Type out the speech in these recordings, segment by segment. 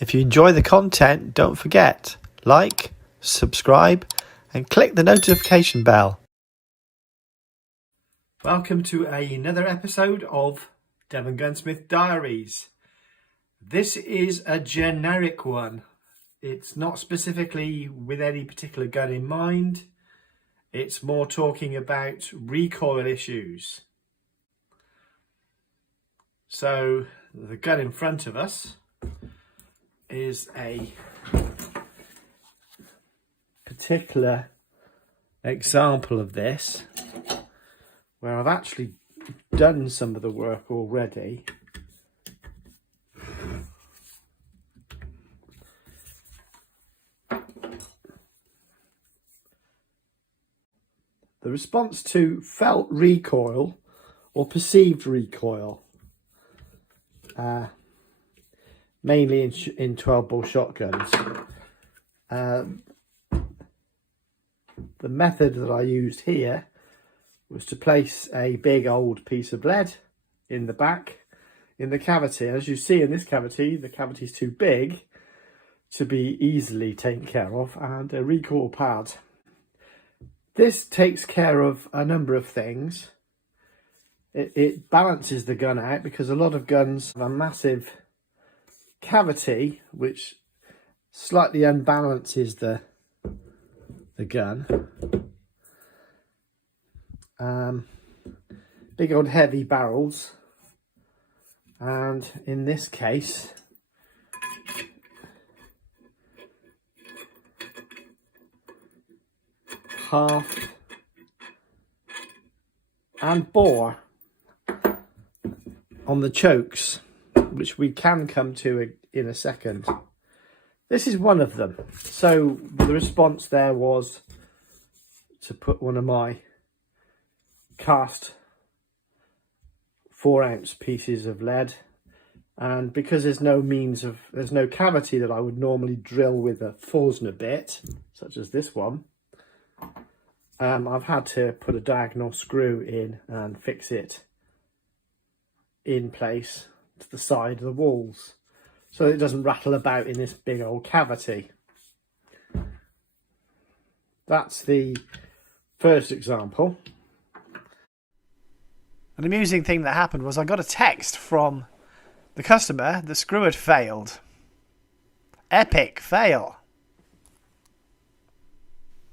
If you enjoy the content, don't forget, like, subscribe and click the notification bell. Welcome to another episode of Devongunsmith Diaries. This is a generic one. It's not specifically with any particular gun in mind. It's more talking about recoil issues. So the gun in front of us is a particular example of this, where I've actually done some of the work already. The response to felt recoil or perceived recoil, mainly in 12-bore shotguns. The method that I used here was to place a big old piece of lead in the back, in the cavity. As you see in this cavity, the cavity is too big to be easily taken care of, and a recoil pad. This takes care of a number of things. It balances the gun out, because a lot of guns have a massive cavity which slightly unbalances the gun. Big old heavy barrels, and in this case half and bore on the chokes, which we can come to in a second. This is one of them. So the response there was to put one of my cast 4-ounce pieces of lead, and because there's no cavity that I would normally drill with a Forstner bit, such as this one, I've had to put a diagonal screw in and fix it in place to the side of the walls, so it doesn't rattle about in this big old cavity. That's the first example. An amusing thing that happened was I got a text from the customer. The screw had failed. Epic fail.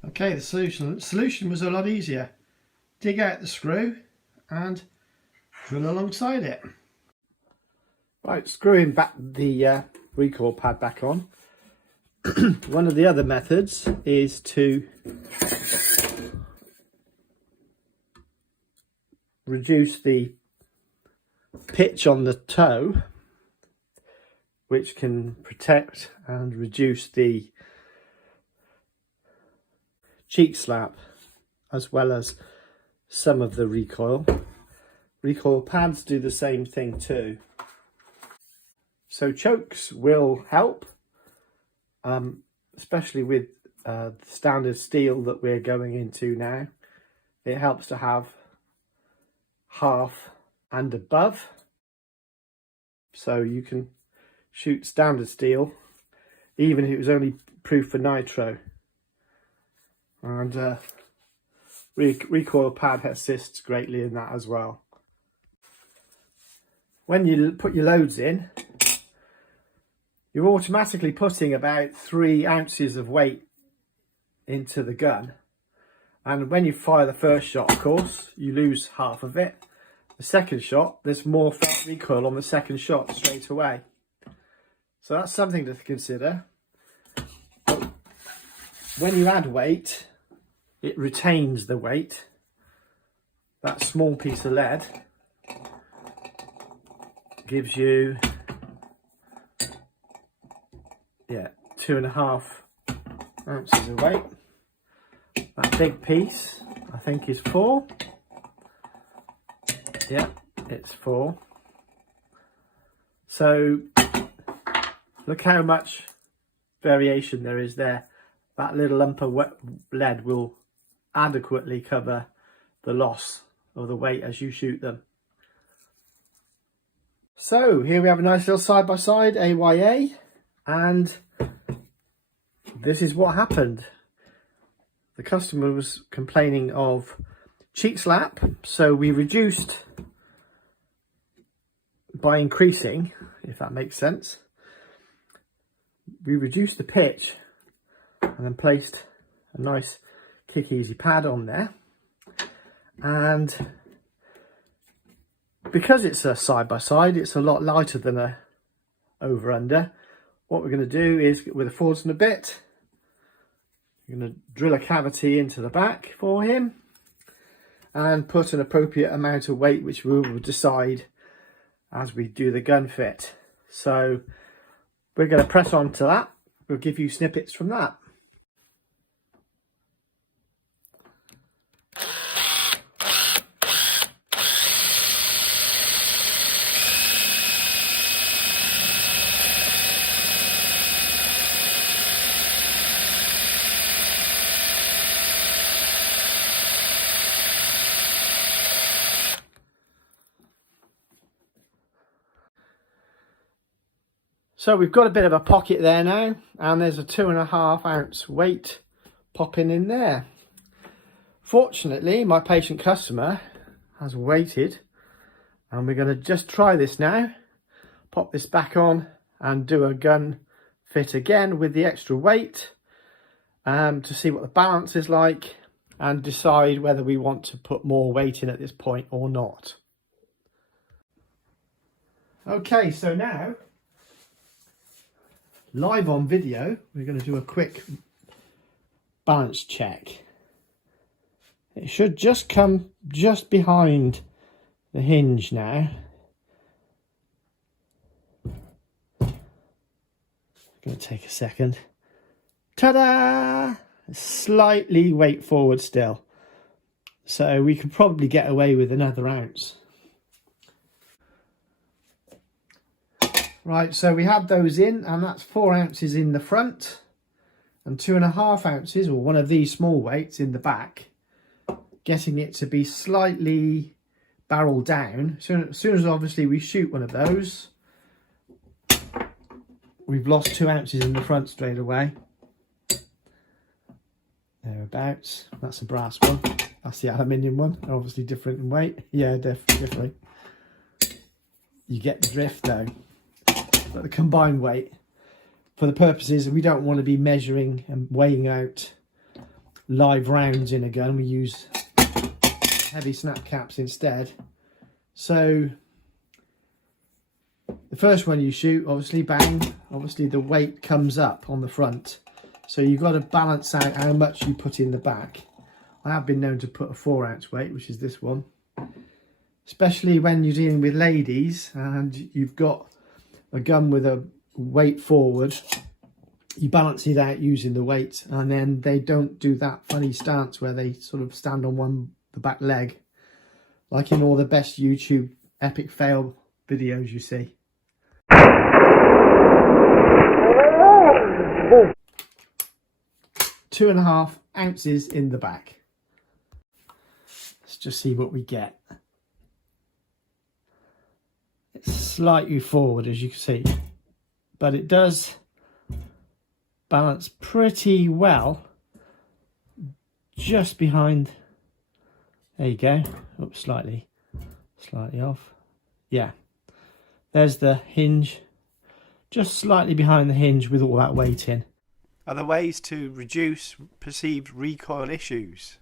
Okay, the solution was a lot easier. Dig out the screw and drill alongside it. Right, screwing back the recoil pad back on. One of the other methods is to reduce the pitch on the toe, which can protect and reduce the cheek slap, as well as some of the recoil. Recoil pads do the same thing too. So chokes will help, especially with the standard steel that we're going into now. It helps to have half and above, so you can shoot standard steel even if it was only proof for nitro, and recoil pad assists greatly in that as well. When you put your loads in, you're automatically putting about 3 ounces of weight into the gun, and when you fire the first shot, of course, you lose half of it. The second shot, there's more felt recoil on the second shot straight away, so that's something to consider. But when you add weight, it retains the weight. That small piece of lead gives you 2.5 ounces of weight. That big piece, I think, is 4. Yeah, it's 4. So look how much variation there is there. That little lump of lead will adequately cover the loss of the weight as you shoot them. So here we have a nice little side-by-side AYA And this is what happened. The customer was complaining of cheek slap, so we reduced by increasing, if that makes sense. We reduced the pitch and then placed a nice kick easy pad on there. And because it's a side by side, it's a lot lighter than a over under. What we're going to do is, with a forwards and a bit, we're going to drill a cavity into the back for him and put an appropriate amount of weight, which we will decide as we do the gun fit. So we're going to press on to that. We'll give you snippets from that. So we've got a bit of a pocket there now, and there's a 2.5 ounce weight popping in there. Fortunately, my patient customer has waited, and we're going to just try this now. Pop this back on and do a gun fit again with the extra weight to see what the balance is like and decide whether we want to put more weight in at this point or not. Okay, so now, live on video, we're going to do a quick balance check. It should just come just behind the hinge now. It's going to take a second. Ta-da! Slightly weight forward still. So we could probably get away with another ounce. Right, so we had those in, and that's 4 ounces in the front and 2.5 ounces, or one of these small weights, in the back, getting it to be slightly barrel down. So as soon as obviously we shoot one of those, we've lost 2 ounces in the front straight away. Thereabouts. That's a brass one. That's the aluminium one. They're obviously different in weight. Yeah, definitely. You get the drift though. But the combined weight, for the purposes, we don't want to be measuring and weighing out live rounds in a gun. We use heavy snap caps instead. So the first one you shoot, obviously bang, obviously the weight comes up on the front. So you've got to balance out how much you put in the back. I have been known to put a 4 ounce weight, which is this one. Especially when you're dealing with ladies and you've got a gun with a weight forward, you balance it out using the weight, and then they don't do that funny stance where they sort of stand on the back leg, like in all the best YouTube epic fail videos you see. 2.5 ounces in the back. Let's just see what we get. It's slightly forward, as you can see, but it does balance pretty well just behind. There you go. Oops, slightly off. Yeah, there's the hinge, just slightly behind the hinge with all that weight in. Other ways to reduce perceived recoil issues.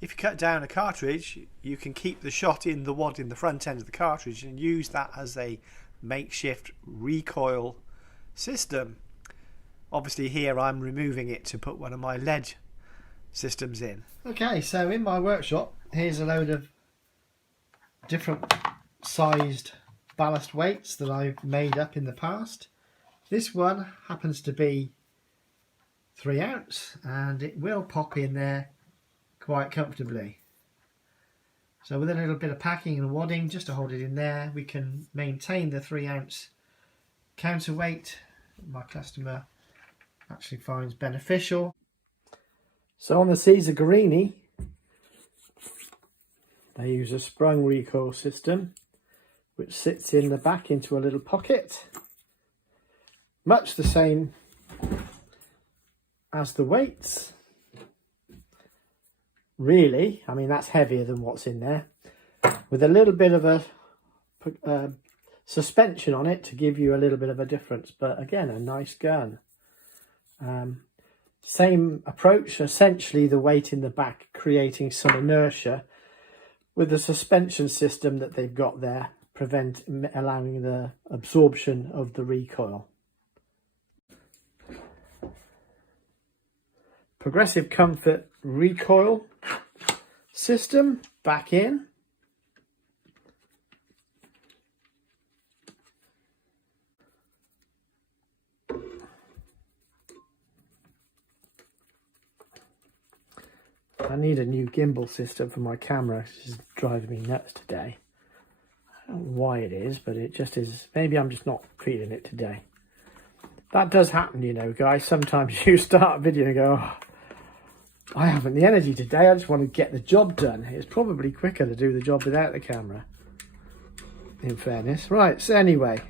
If you cut down a cartridge, you can keep the shot in the wad in the front end of the cartridge and use that as a makeshift recoil system. Obviously here I'm removing it to put one of my lead systems in. Okay, so in my workshop, here's a load of different sized ballast weights that I've made up in the past. This one happens to be 3 ounce, and it will pop in there quite comfortably. So with a little bit of packing and wadding just to hold it in there, we can maintain the 3 ounce counterweight my customer actually finds beneficial. So on the Caesar Guarini, they use a sprung recoil system which sits in the back into a little pocket. Much the same as the weights. Really, I mean, that's heavier than what's in there. With a little bit of a suspension on it to give you a little bit of a difference. But again, a nice gun. Same approach, essentially the weight in the back creating some inertia with the suspension system that they've got there, allowing the absorption of the recoil. Progressive Comfort recoil system back in. I need a new gimbal system for my camera. It's just driving me nuts today. I don't know why it is, but it just is. Maybe I'm just not feeling it today. That does happen, you know, guys. Sometimes you start a video and go, oh, I haven't the energy today. I just want to get the job done. It's probably quicker to do the job without the camera, in fairness. Right, so anyway,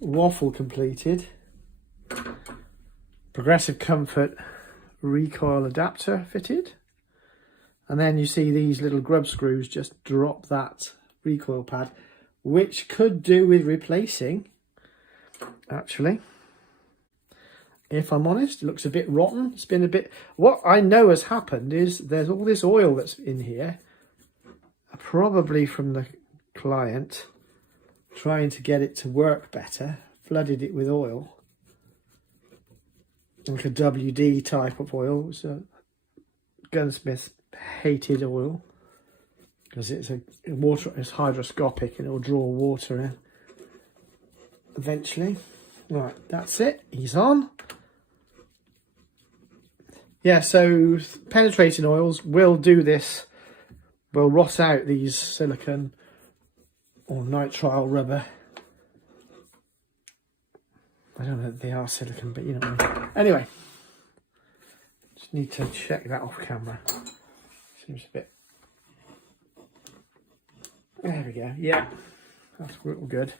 waffle completed. Progressive Comfort recoil adapter fitted, and then you see these little grub screws just drop that recoil pad, which could do with replacing. Actually, if I'm honest, it looks a bit rotten. It's been a bit, what I know has happened is there's all this oil that's in here, probably from the client trying to get it to work better, flooded it with oil. Like a WD type of oil. It's a gunsmith hated oil because it's it's hydroscopic and it'll draw water in eventually. Right, that's it. He's on. Yeah, so penetrating oils will do this. Will rot out these silicone or nitrile rubber. I don't know if they are silicone, but you know what I mean. Anyway, just need to check that off camera. Seems a bit... There we go. Yeah, that's real good.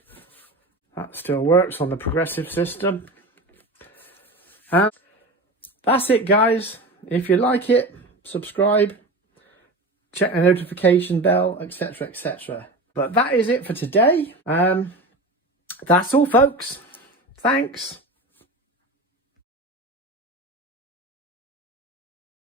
That still works on the progressive system. And that's it, guys. If you like it, subscribe, check the notification bell, etc., etc. But that is it for today. That's all, folks. Thanks.